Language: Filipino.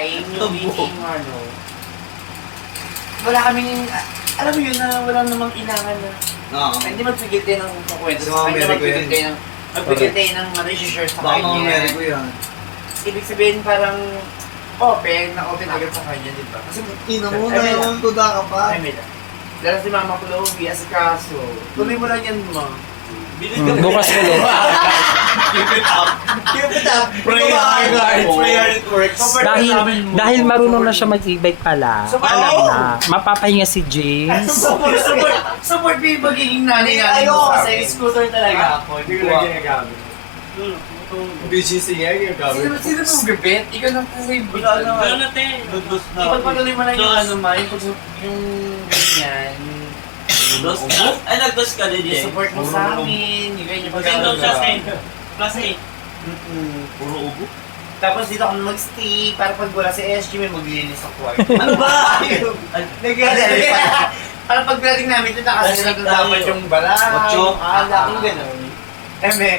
Yung meeting, wala kaming, alam mo yun na wala namang ilangan na. Oo. Hindi magbigay tayo ng kukwento. Sa mga Hindi Ameriko magbigay yan. tayo ng, magbigay tayo ng share sa Baka mga kanya. Ameriko yan. Ibig sabihin parang open, na-open agad sa kanya, di ba? Kasi Ina mo, naman tuda ka pa. ay, may dahil si Mama Chloe, as kaso, tuloy mo lang yan, Ma. Bukas ulit. Keep it up. Keep it up. Pray hard. Pray hard it works. Dahil marunong na siya mag-e-bike pala. Alam na. Mapapahinga si James. Support mo yung magiging nanay natin. Ayoko sa kasi akin. scooter talaga ako. Hindi ko lang ginagamit. BGC nga ginagamit. Sino mo gabit? Ikaw na kasi wala na. Wala na, te. Ipagpatuloy mo lang yung ano, Ma, yung ganyan. Dos ka? Ay, nagdos ka din eh. Support mo sa amin. Yung ganyan Sendo siya, pag-aaral. sendo. Class A. Puro ubo. Tapos dito ako mag-stay para pag wala si SG, may maglilinis sa kwarto. Ano ba? Para pagdating namin dito, nakasira Kasi dapat yung bala, Ocho. yung alak, yung gano'n. Eme,